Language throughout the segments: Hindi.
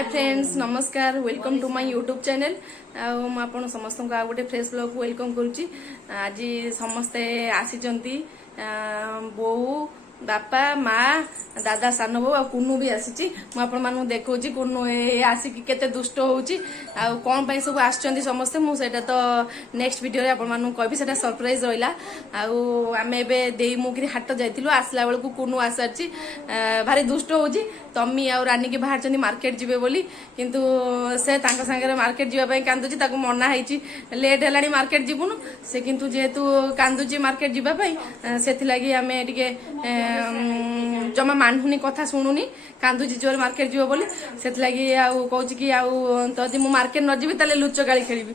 हाय फ्रेंड्स नमस्कार welcome to my YouTube channel आपण समस्त को गोटे फ्रेश ब्लॉग को वेलकम करुच्ची। आज समस्ते आसीचंती बोऊ बापा माँ दादा सान बो आ कुन्नू भी आसी मुझे देखा कुन्नू आसिक केते दुष्ट होउची आ कौन पाई सब आछंती समस्ते मुझे तो नेक्स्ट वीडियो रे आपण कहबी सेटा सरप्राइज रहिला। आम ए देई मुकरी हाट जाइतिलु आसला बेलू कुन्नू आसारची भारी दुष्ट होउची। तम्मी आ रानी की बाहर चंदी मार्केट जिबे बोली किंतु से तांका संगे मार्केट जीवा पई कांदुची ताको मना हैची लेट हेलानी मार्केट जीवुनु से किंतु जेहेतु कांदुची मार्केट जीवा पई सेथि लागि आमे टिके जमा मानुनी कथा शुणुनी कांदुची जोर मार्केट जीव बोली से लगी कौच कि तो मु मार्केट न जीवी ताले लुच गाड़ी खेली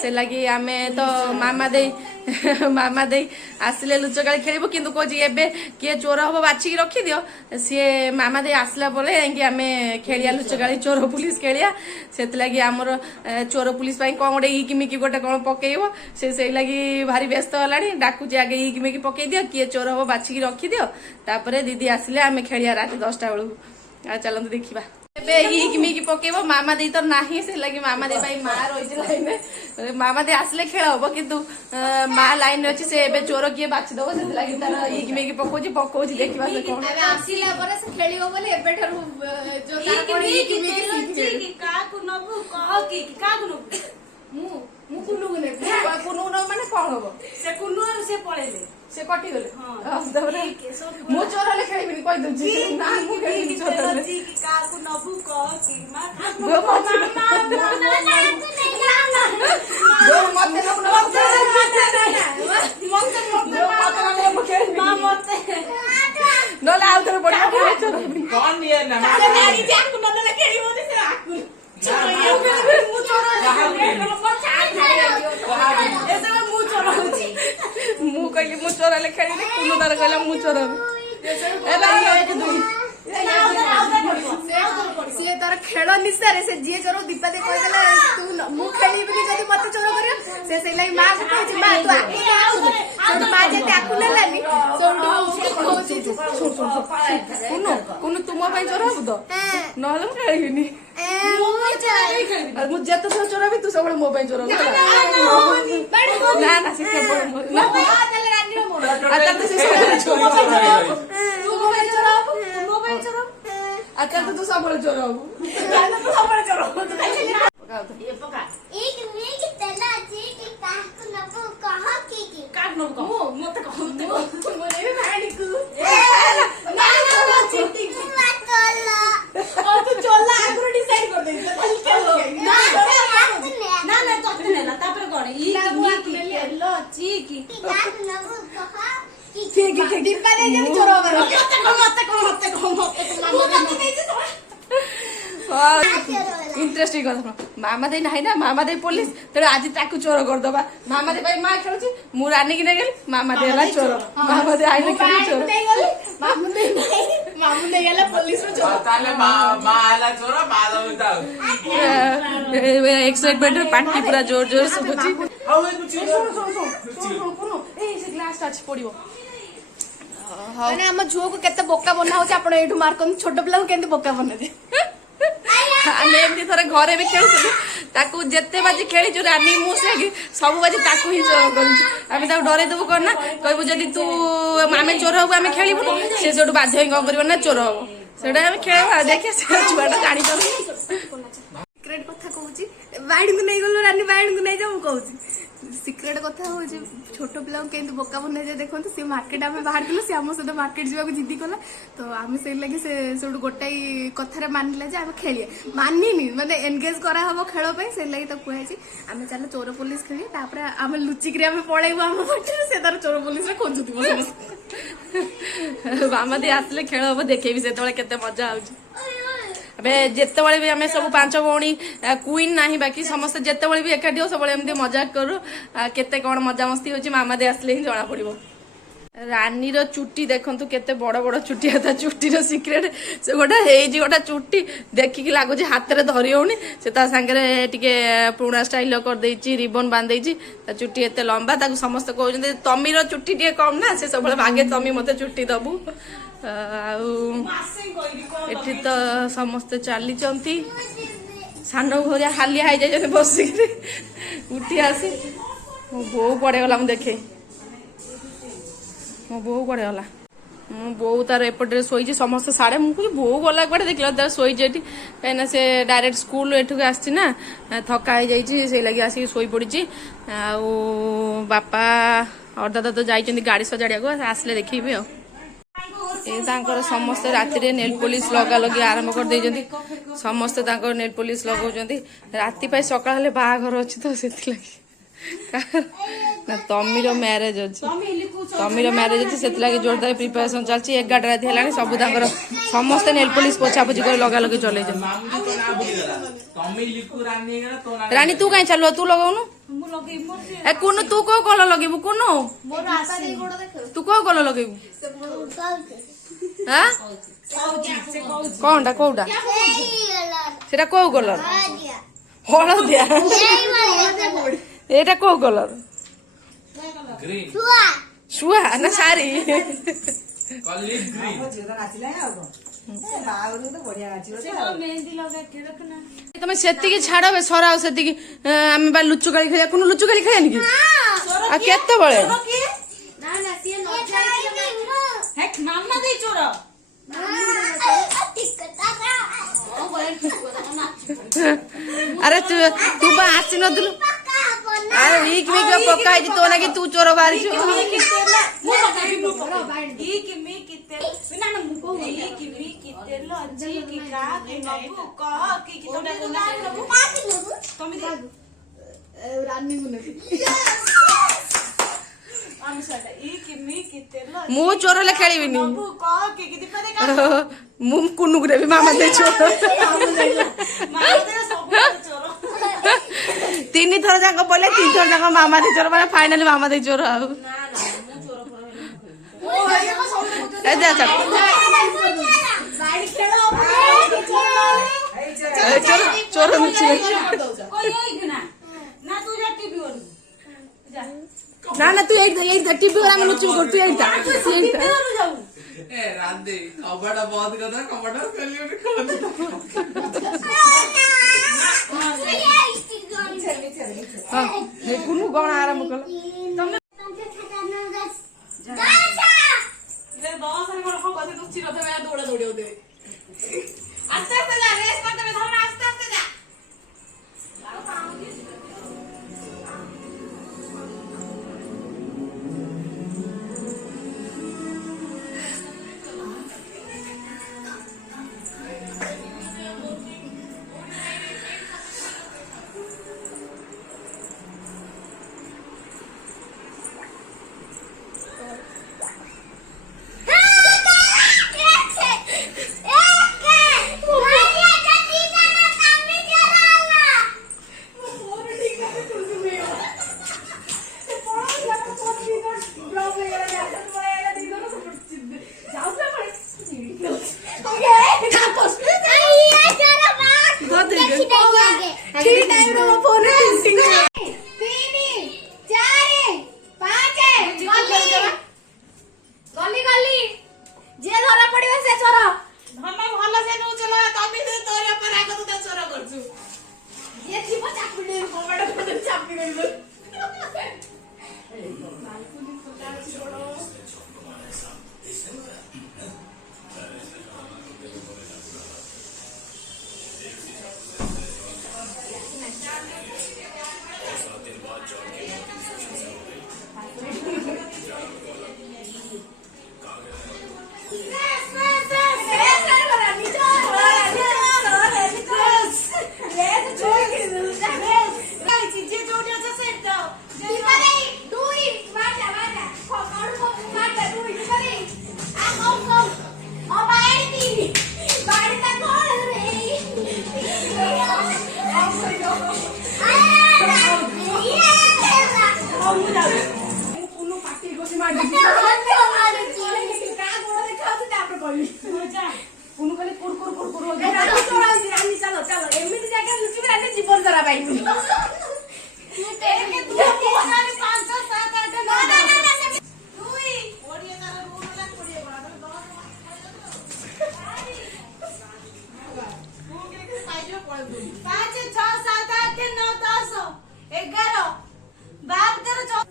से लगी आमे तो मामा दे आसिले लुच गाड़ी खेलबो किंतु कौच एबे किए चोर हम बाछिकी रखी दियो सी मामा दे आसला बोले आमे खेलिया लुच गाड़ी चोर पुलिस खेलिया से लगी आमर चोर पुलिस कौन गोटे इकिमिकी गोटे कौन पकेइबो से लगी भारी व्यस्त हलानी डाकुची आगे इकिमिकी पकई दियो किए चोर हम बाछिकी रखी दियो तापरे दीदी आसिले आमे खेलिया रात 10टा बेलू चलते देखा इकिमिकी पकेब मामा दे तो नहीं से लगी मामा दे भाई माँ रही लाइन मामा दे आसले खेल हम किंतु माँ लाइन अच्छी से एबे चोर किए बाछीदेव से लगी तार इकिमिकी पकाउची पकाउची देखा से कौन आसिला पर से खेलिबो बोले एबे ठरु जो तार कोन इकिमिकी काकु नबु कह की काकु नबु मु कुनु ने कुनु न माने कौन हम से कुनु और से पळेले से कटी गले मु चोर हले खेलिबिनी कहि दउची ना मु खेलिबिनी चोर हले जी की काकु नबु कह की मां मते नले आउ करे पड़ी कौन ये ना गाड़ी जाकु नले खेलिबो से आकु मु चोर मु कहली मु चोर हले खेलिनी कुनु तार कहला मु चोर सी तार खेल निशारे से जी चोर दीपा दे कहदेला तू मु खेलिबी जदी मते चोर करियो से लाई मां को कहछि मां तू आके मां जे ताकु लेलानी कुनु कुनु तुम पई चोर हबु तो नहले मु खेलिबिनी मु जत सब चोर भी तू सब मो पई चोर ना ना से केवल ना रानी रो मोर आता तो से चोर तू मो पई चोर मो पई चोर आता तो सब चोर हबु तो सब चोर ये पका एक मेक तला जी की काकु नबु कह की काट न को मते कहते मोने भी भाड़ी को ना ना चिट्टी मत तला और तू चोला आगु डिसाइड कर दे खाली क्या ना ना तो नेला तापर कोन ई की लो ची की काकु नबु कह की दीपा दे जे चोर करो मते को इंटरेस्टिंग कथा मामा दे नहीं ना मामा दे पुलिस तेरे आज ताकू चोर कर दबा मामा दे भाई मां खेलुची मु रानी की नै गेली मामा दे हला चोर मामा दे आइले खेली चोर मामू ने गेला पुलिस में चोर ताले मां आला चोर मां दउता एक्साइटमेंट पार्टी पूरा जोर जोर से होची हाउ ए कुछ कुनो ए से ग्लास टच पड़िबो माने हम झुओ को केते बोका बना होछ आपण एठू मार कोन छोट पिला को केते बोका बना दे आमे एमती थरे घरे भी खेलुछु ताकू जेते बाजी खेली जो रानी मु से सब बाजी ताकू ही चोर करूछु आमे ताकू डरे देबो करना कहबो जदी तू आमे चोर होबो आमे खेलिबो से जोड बाध्य होई कोन करबो ना चोर होबो सेडा आमे खेलबा देखे से छुआटा जानि पर सिक्रेट कथा कहूची बाइड को नहीं गलो रानी बाइड को नहीं जाऊ कहूची सिक्रेट कथा हो छोट पिला केंति बोका बने जे देखो से मार्केट आमे बाहर गेलो से हम सदा मार्केट जीवा को जिद्दी कला तो आमे से लगे से सोड गोटाई कथारे मानले जे आमे खेलिए मानिनी माने एंगेज करा हबो खेलो पे से लगे तो कहै छी आमे चल चोर पुलिस खेली तापर आमे लुचि करे आमे पळाइबो आमे पटरे से तार चोर पुलिस रे खोजुतिबो मामा दे आसले खेल हबो देखेबी से तळे केते मजा आउची अबे जेतेबेले भी आमे सब पांच भौणी क्वीन नाही बाकी समस्त जेतेबेले भी एकाठी हो सबले एमती मजाक करू केते कोन मजा मस्ती होची मामा दे आसले ही जणा पड़िबो रानी रो चुट्टी देखंतु केते बड़ बड़ चुट्टी आता चुट्टी रो सिक्रेट से गोटा हेई जी गोटा चुट्टी देखि कि लागो जे हाथ रे धरि होनी से ता संगे रे टिके पुराना स्टाइल कर देछि रिबन बांध देछि ता चुट्टी एते लंबा ताकू समस्त कहउछन तमी रो चुट्टी टिके कम ना से सबले भागे तमी मते चुट्टी दबु ଆଉ ଏଠି ତ ସମସ୍ତେ ଚାଲିଛନ୍ତି। ସାନ ଘରିଆ ହାଲିଆ ହେଇଯାଇଛନ୍ତି ବସିକିରି ଉଠି ଆସି। ମୋ ବୋଉ କୁଆଡ଼େ ଗଲା ମୁଁ ଦେଖେ। ମୋ ବୋଉ କୁଆଡ଼େ ଗଲା? ମୋ ବୋଉ ତାର ଏପଟରେ ଶୋଇଛି, ସମସ୍ତେ ସାଡ଼େ। ମୁଁ କହୁଛି ବୋଉ ଗଲା କୁଆଡ଼େ, ଦେଖିଲା ତାର ଶୋଇଛି ଏଠି। କାହିଁକିନା ସେ ଡାଇରେକ୍ଟ ସ୍କୁଲ ଏଠୁକୁ ଆସିଛି ନା, ଥକା ହେଇଯାଇଛି, ସେଇ ଲାଗି ଆସିକି ଶୋଇପଡ଼ିଛି। ଆଉ ବାପା ଅର୍ଦ୍ଧା ତ ଯାଇଛନ୍ତି ଗାଡ଼ି ସଜାଡ଼ିବାକୁ, ଆସିଲେ ଦେଖିବି ଆଉ। ଏ ତାଙ୍କର ସମସ୍ତେ ରାତିରେ ନେଲ୍ ପଲିସ୍ ଲଗାଲଗି ଆରମ୍ଭ କରିଦେଇଛନ୍ତି। ସମସ୍ତେ ତାଙ୍କର ନେଲ୍ ପଲିସ୍ ଲଗାଉଛନ୍ତି। ରାତି ପାଇଁ ସକାଳ ହେଲେ ବାହାଘର ଅଛି ତ ସେଥିଲାଗି। ନା ତମିର ମ୍ୟାରେଜ ଅଛି, ତମିର ମ୍ୟାରେଜ ଅଛି, ସେଥିଲାଗି ଜୋରଦାର ପ୍ରିପାରେସନ ଚାଲିଛି। 11ଟା ରାତି ହେଲାଣି, ସବୁ ତାଙ୍କର ସମସ୍ତେ ନେଲ୍ ପଲିସ୍ ପୋଛାପୋଛି କରି ଲଗାଲଗି ଚଲେଇଛନ୍ତି। ରାଣୀ ତୁ କାହିଁ ଚାଲୁ, ତୁ ଲଗାଉନୁ? ଏ କୁନୁ ତୁ କୋଉ କଲର ଲଗେଇବୁ? କୁନୁ ତୁ କୋଉ କଲର ଲଗେଇବୁ? କଣଟା କୋଉଟା ସେଟା କୋଉ କଲର? ହଳଦିଆ। ଏଇଟା କୋଉ କଲର? ଶୁଆ ନା ଶାଢୀ? ତମେ ସେତିକି ଛାଡ ବେ ସରା, ଆଉ ସେତିକି ଆମେ ବା ଲୁଚୁକାଳି ଖେଳିବା। କୁନୁ ଲୁଚୁକାଳି ଖେଳିବାନି କି? ଆଉ କେତେବେଳେ? ଆରେ ତୁ ବା ଆସିନଥିଲୁ? ଆରେ ୱିକ୍ ପକା ହେଇଛି ତୋ ନାକି, ତୁ ଚୋର ବାହାରିଛୁ। ମୁଁ ଚୋର ହେଲେ ଖେଳିବିନି। ମୁଁ କୁନୁକୁ ନେବି, ମାମା ଦେଇ ଚୋର। 3 ଥର ଯାକ ପଇଲେ, 3 ଥର ଯାକ ମାମା ଦେଇ ଚୋର, ମାନେ ଫାଇନାଲି ମାମା ଦେଇ ଚୋର। ଆଉ ଚୋର ନା ନା ତୁ ଏଇଟା ଟିଭି ଆମେ ଲୁଚିବୁ କରୁ, ତୁ ଏଇଟା କବାଟା ବନ୍ଦ କରିଦେବା, କବାଟା କୁନୁ କଣ ଆରମ୍ଭ କଲ? 5 6 7 8 9 10 11 12 13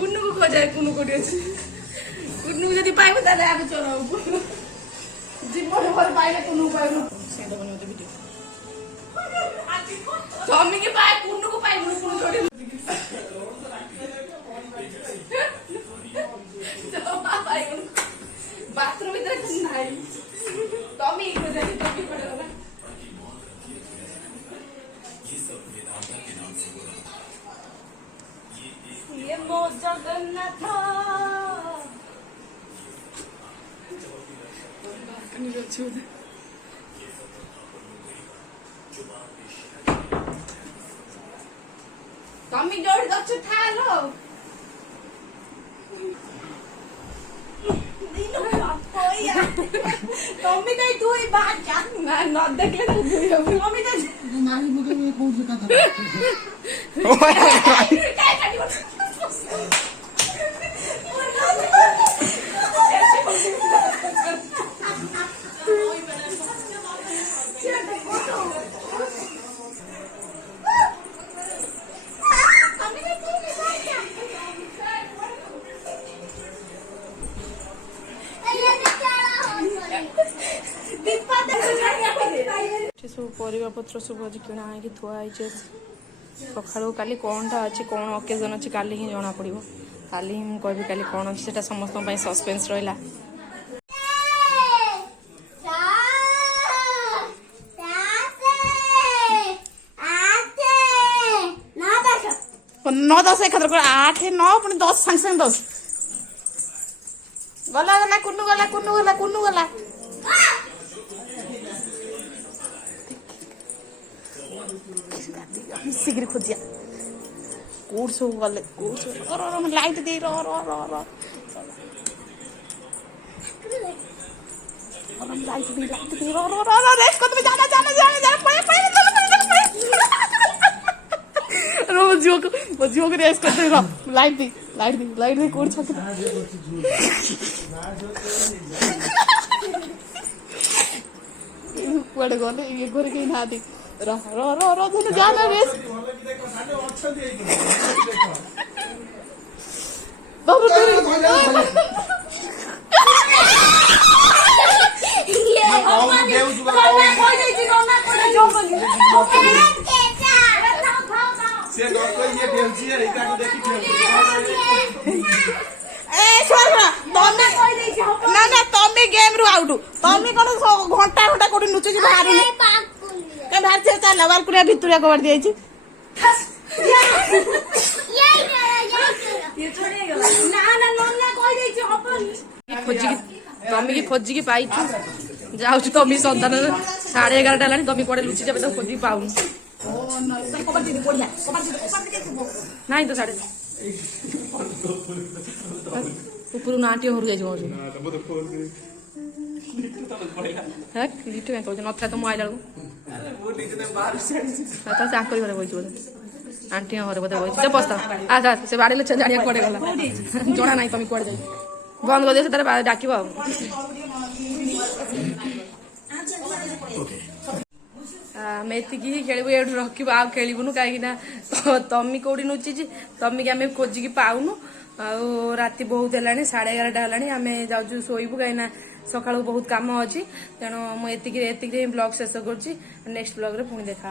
କୁନୁ ଖୋଜା କୁନୁ କୋଠି ଅଛି କୁନୁ ଯଦି ପାଇବ ତାହେଲେ ଆମେ ଚୋରବୁ ଜୀବନ ଭର ପାଇଲେ କୁନୁ ପାଇବୁ ସେଇଟା ବନେଇବ ଭିଡିଓ ତମିକି ପାଏ କୁନୁକୁ ପାଇବୁ କୁନୁ କୋଠି ବାଥରୁମ ଭିତରେ ନାହିଁ ତମି ଖୋଜା ତମି ପଡେଗଲା ये मो जगन्नाथ ତମି ଯୋଉଠି ଦଛ ଥାଲୋ तम्मी नहीं तू ही बाहर जा ନା ନ ଦେଖିଲେ ତ ଭୁଲି ହବ मम्मी तो नानी मुझे ये कौन सी कथा सब परिवा पत्र सब आज किणा है थुआ है सका काली कौनटा अच्छी कौन ओकेजन अच्छी काली ही जना पड़ो काली ही मुझे काली कौन अच्छी से समस्त सस्पेंस रहा नौ दस एक 8 9 पुणी 10 संग संग 10 गला गला कुन्नू गला कुन्नू गला कुन्नू गला शीघ्र खोजिया कौट सब गले लाइट दे लाइट दे रेस्ट कर तुम्हें जाना जाना जाना जाना पड़े पड़े जियो को रेस्ट करते रहो लाइट दी कौट छक कुआड़े गले ये घर कहीं ना दी जाना रेस्ट ना ना तमे गेम रु आउट तमे कौन घंटा घंटा कोठी नुचुची बाहर बाहर से चल बालकुनिया भितरिया कबाड़ दिया तमी खोजिकी पाई जाऊ तमी सन्तान 11:30 है तमी कड़े लुचि जाए तो खोजी पाऊन नाई तो साढ़े ऊपर नाटी घर जाइए लिटू क्या नथा तो मुझे आइला आंकरी घरे बही बोधे आंटी घरे बोधे बही बस्ता अच्छा से बाड़े जाना कड़े गला जना ना तुम कड़े जाए बंद कर दिए डाक आम एति खेलु ये रखी आ खेलुनु कहीं तमी कौटी नुची तमी की आम खोजिकी पाऊनु राति बहुत है 11:30 है आम जाऊँ शोबू कहीं सका बहुत कम अच्छी तेणु मुझे ब्लॉग शेष कर नेक्स्ट ब्लॉग रे पुणी देखा।